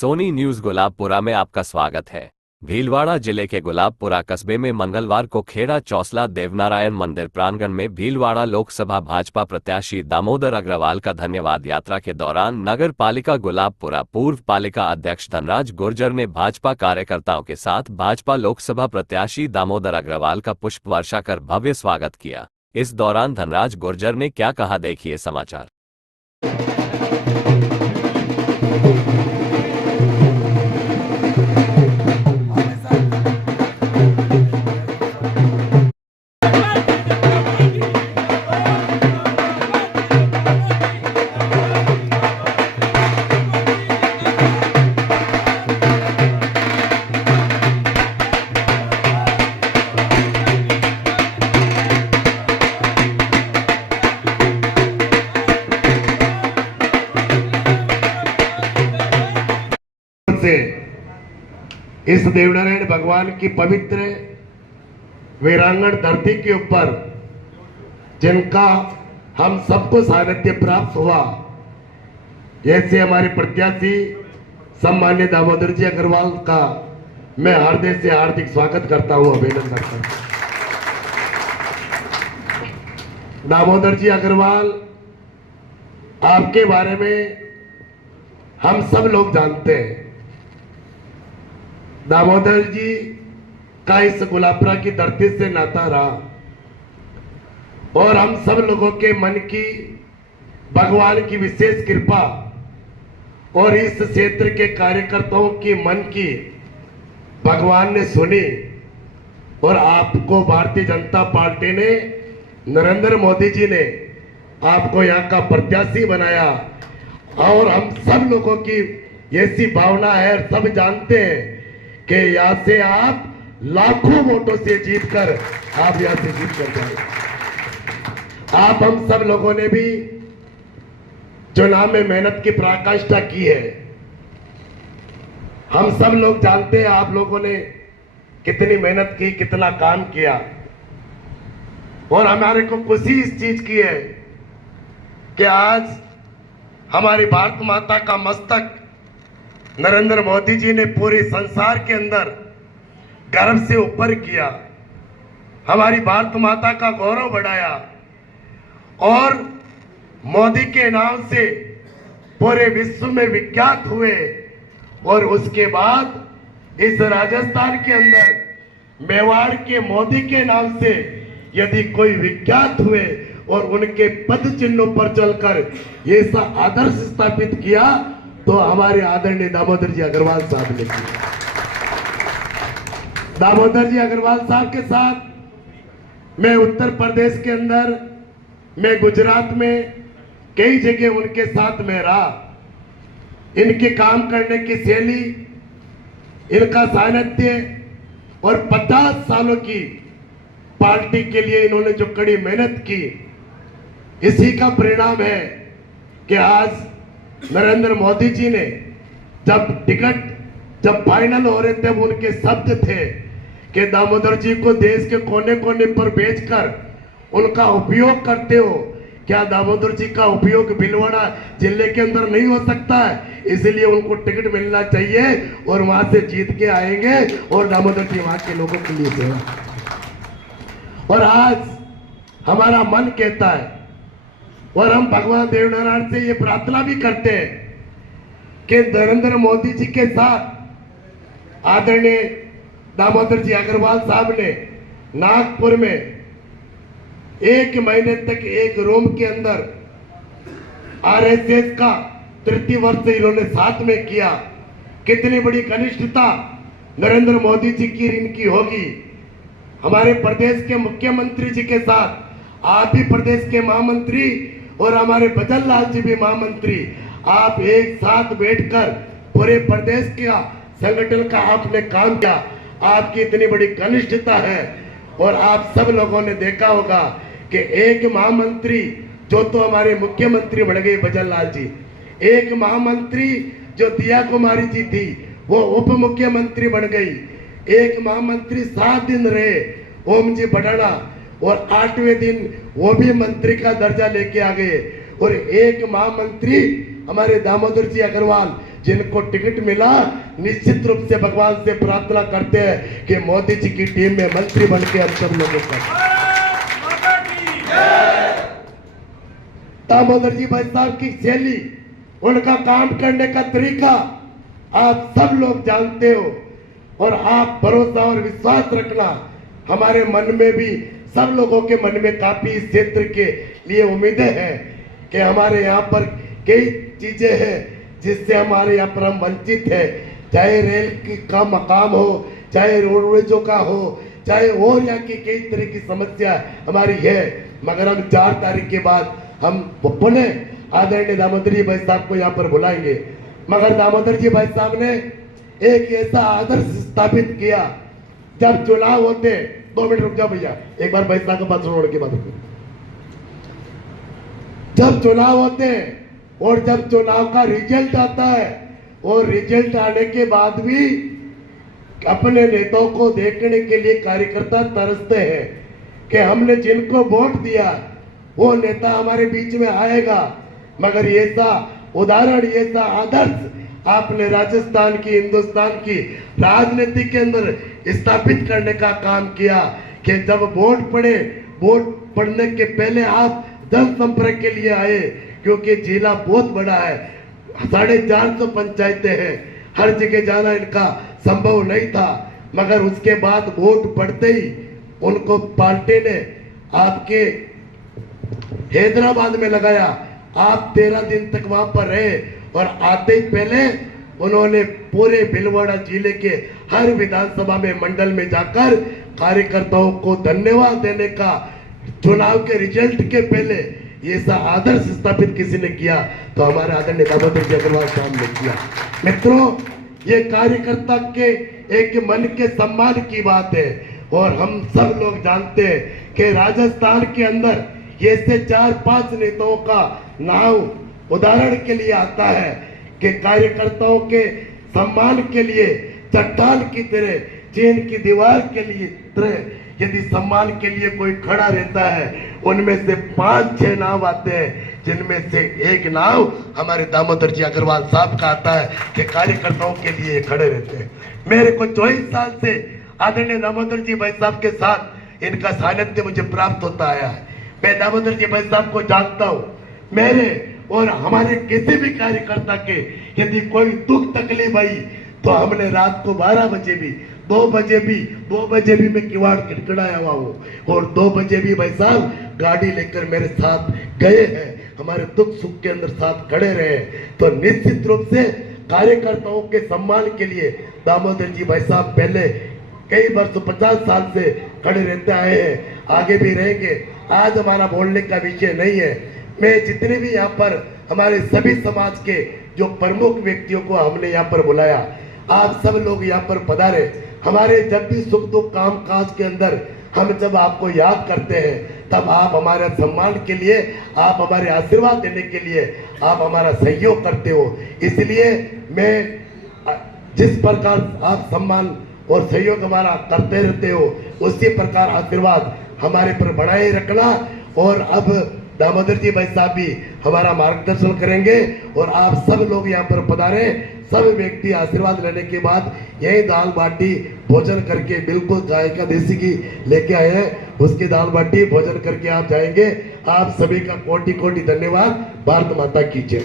Soni news Gulabpura में आपका स्वागत है। भीलवाड़ा जिले के गुलाबपुरा कस्बे में मंगलवार को खेड़ा चौसला देवनारायण मंदिर प्रांगण में भीलवाड़ा लोकसभा भाजपा प्रत्याशी दामोदर अग्रवाल का धन्यवाद यात्रा के दौरान नगर पालिका गुलाबपुरा पूर्व पालिका अध्यक्ष धनराज गुर्जर ने भाजपा कार्यकर्ताओं के साथ भाजपा लोकसभा प्रत्याशी दामोदर अग्रवाल का पुष्प वर्षा कर भव्य स्वागत किया। इस दौरान धनराज गुर्जर ने क्या कहा, देखिए समाचार। से इस देवनारायण भगवान की पवित्र वीरांगण धरती के ऊपर जिनका हम सबको सानिध्य प्राप्त हुआ, जैसे हमारे प्रत्याशी सम्मान्य दामोदर जी अग्रवाल का मैं हृदय से हार्दिक स्वागत करता हूं, अभिनंदन करता हूं। दामोदर जी अग्रवाल, आपके बारे में हम सब लोग जानते हैं। दामोदर जी का इस गुलाबपुरा की धरती से नाता रहा और हम सब लोगों के मन की भगवान की विशेष कृपा और इस क्षेत्र के कार्यकर्ताओं की मन की भगवान ने सुनी और आपको भारतीय जनता पार्टी ने, नरेंद्र मोदी जी ने आपको यहाँ का प्रत्याशी बनाया और हम सब लोगों की ऐसी भावना है, सब जानते हैं कि यहाँ से आप लाखों वोटों से जीतकर आप यहाँ से जीत कर जाए। आप हम सब लोगों ने भी चुनाव में मेहनत की पराकाष्ठा की है। हम सब लोग जानते हैं आप लोगों ने कितनी मेहनत की, कितना काम किया और हमारे को खुशी इस चीज की है कि आज हमारी भारत माता का मस्तक नरेंद्र मोदी जी ने पूरे संसार के अंदर गर्व से ऊपर किया, हमारी भारत माता का गौरव बढ़ाया और मोदी के नाम से पूरे विश्व में विख्यात हुए। और उसके बाद इस राजस्थान के अंदर मेवाड़ के मोदी के नाम से यदि कोई विख्यात हुए और उनके पद चिन्हों पर चलकर ऐसा आदर्श स्थापित किया तो हमारे आदरणीय दामोदर जी अग्रवाल साहब ने किया। दामोदर जी अग्रवाल साहब के साथ मैं उत्तर प्रदेश के अंदर, मैं गुजरात में कई जगह उनके साथ में रहा। इनके काम करने की शैली, इनका सानिध्य और 50 सालों की पार्टी के लिए इन्होंने जो कड़ी मेहनत की, इसी का परिणाम है कि आज नरेंद्र मोदी जी ने जब फाइनल हो रहे थे, उनके शब्द थे कि दामोदर जी को देश के कोने कोने पर भेजकर उनका उपयोग करते हो। क्या दामोदर जी का उपयोग भीलवाड़ा जिले के अंदर नहीं हो सकता है? इसलिए उनको टिकट मिलना चाहिए और वहां से जीत के आएंगे और दामोदर जी वहां के लोगों के लिए सेवा। और आज हमारा मन कहता है और हम भगवान देवनारायण से ये प्रार्थना भी करते हैं कि नरेंद्र मोदी जी के साथ आदरणीय दामोदर जी अग्रवाल साहब ने नागपुर में 1 महीने तक एक रूम के अंदर आरएसएस का 3य वर्ष इन्होंने साथ में किया। कितनी बड़ी घनिष्ठता नरेंद्र मोदी जी की इनकी होगी। हमारे प्रदेश के मुख्यमंत्री जी के साथ आप भी प्रदेश के महामंत्री और हमारे भजन लाल जी भी महामंत्री, आप एक साथ बैठकर पूरे प्रदेश का संगठन का आपने काम किया। आपकी इतनी बड़ी घनिष्ठता है और आप सब लोगों ने देखा होगा कि एक महामंत्री जो तो हमारे मुख्यमंत्री बन गए भजन लाल जी, एक महामंत्री जो दिया कुमारी जी थी वो उप मुख्यमंत्री बन गई, एक महामंत्री 7 दिन रहे ओम जी बडाना और 8वें दिन वो भी मंत्री का दर्जा लेके आ गए और एक महामंत्री हमारे दामोदर जी अग्रवाल जिनको टिकट मिला निश्चित रूप से भगवान से प्रार्थना करते हैं कि मोदी जी की टीम में मंत्री बन के हम सब लोगों का। दामोदर जी भाई साहब की शैली, उनका काम करने का तरीका आप सब लोग जानते हो, और आप भरोसा और विश्वास रखना, हमारे मन में भी सब लोगों के मन में काफी इस क्षेत्र के लिए उम्मीदें हैं कि हमारे यहाँ पर कई चीजें हैं जिससे हमारे यहाँ पर हम वंचित है, चाहे रेल की का मकाम हो, चाहे रोडवेजों का हो, चाहे और यहाँ की कई तरह की समस्या हमारी है। मगर हम 4 तारीख के बाद हम पुनः आदरणीय दामोदर जी भाई साहब को यहाँ पर बुलाएंगे। मगर दामोदर जी भाई साहब ने एक ऐसा आदर्श स्थापित किया, जब चुनाव होते, 2 मिनट रुक जाओ भैया, एक बार भाई साहब के पास रोड की बात होती, जब चुनाव होते हैं और जब चुनाव का रिजल्ट आता है और रिजल्ट आने के बाद भी अपने नेताओं को देखने के लिए कार्यकर्ता तरसते हैं कि हमने जिनको वोट दिया वो नेता हमारे बीच में आएगा। मगर ऐसा उदाहरण, ऐसा आदर्श आपने राजस्थान की, हिंदुस्तान की राजनीति के अंदर स्थापित करने का काम किया कि जब वोट पड़े, वोट पड़ने के पहले आप जनसंपर्क के लिए आए, क्योंकि जिला बहुत बड़ा है, 450 पंचायतें हैं, हर जगह जाना इनका संभव नहीं था। मगर उसके बाद वोट पड़ते ही उनको पार्टी ने आपके हैदराबाद में लगाया। आप 13 दिन तक वहां पर रहे और आते ही पहले उन्होंने पूरे भीलवाड़ा जिले के हर विधानसभा में, मंडल में जाकर कार्यकर्ताओं को धन्यवाद देने का, चुनाव के रिजल्ट के पहले ऐसा आदर्श स्थापित किसी ने किया तो हमारे आदरणीय दामोदर जी अग्रवाल साहब ने किया। मित्रों, ये कार्यकर्ता के एक मन के सम्मान की बात है, और हम सब लोग जानते हैं कि राजस्थान के अंदर ऐसे 4-5 नेताओं का नाम उदाहरण के लिए आता है कि कार्यकर्ताओं के सम्मान के लिए चट्टान की तरह, चीन की दीवार के लिए तरह यदि सम्मान के लिए कोई खड़ा रहता है, उनमें से 5-6 नाम आते हैं, जिनमें से एक नाम हमारे दामोदर जी अग्रवाल साहब का आता है कि कार्यकर्ताओं के लिए खड़े रहते हैं। मेरे को 24 साल से आदरणीय दामोदर जी भाई साहब के साथ इनका सानिध्य मुझे प्राप्त होता आया है। मैं दामोदर जी भाई साहब को जानता हूँ। मेरे और हमारे किसी भी कार्यकर्ता के यदि कोई दुख तकलीफ आई तो हमने रात को 12 बजे भी, 2 बजे भी मैं किवाड़ खिड़खड़ाया हुआ हूँ, और 2 बजे भी भाई साहब गाड़ी लेकर मेरे साथ गए हैं, हमारे दुख सुख के अंदर साथ खड़े रहे। तो निश्चित रूप से कार्यकर्ताओं के सम्मान के लिए दामोदर जी भाई साहब पहले कई वर्ष, 50 साल से खड़े रहते आए हैं, आगे भी रहेंगे। आज हमारा बोलने का विषय नहीं है। मैं जितने भी यहाँ पर हमारे सभी समाज के जो प्रमुख व्यक्तियों को हमने यहाँ पर बुलाया, आप सब लोग यहाँ पर पधारे। हमारे जब भी सुख दुख काम काज के अंदर हम जब आपको याद करते हैं, तब आप हमारे सम्मान के लिए, आप हमारे आशीर्वाद देने के लिए आप हमारा सहयोग करते हो। इसलिए मैं जिस प्रकार आप सम्मान और सहयोग हमारा करते रहते हो, उसी प्रकार आशीर्वाद हमारे पर बढ़ाए रखना। और अब दामोदर जी भाई साहब भी हमारा मार्गदर्शन करेंगे, और आप सब लोग यहाँ पर पधारे। सब व्यक्ति आशीर्वाद लेने के बाद यही दाल बाटी भोजन करके, बिल्कुल गाय का देसी घी लेके आए हैं, उसकी दाल बाटी भोजन करके आप जाएंगे। आप सभी का कोटि कोटि धन्यवाद। भारत माता की जय।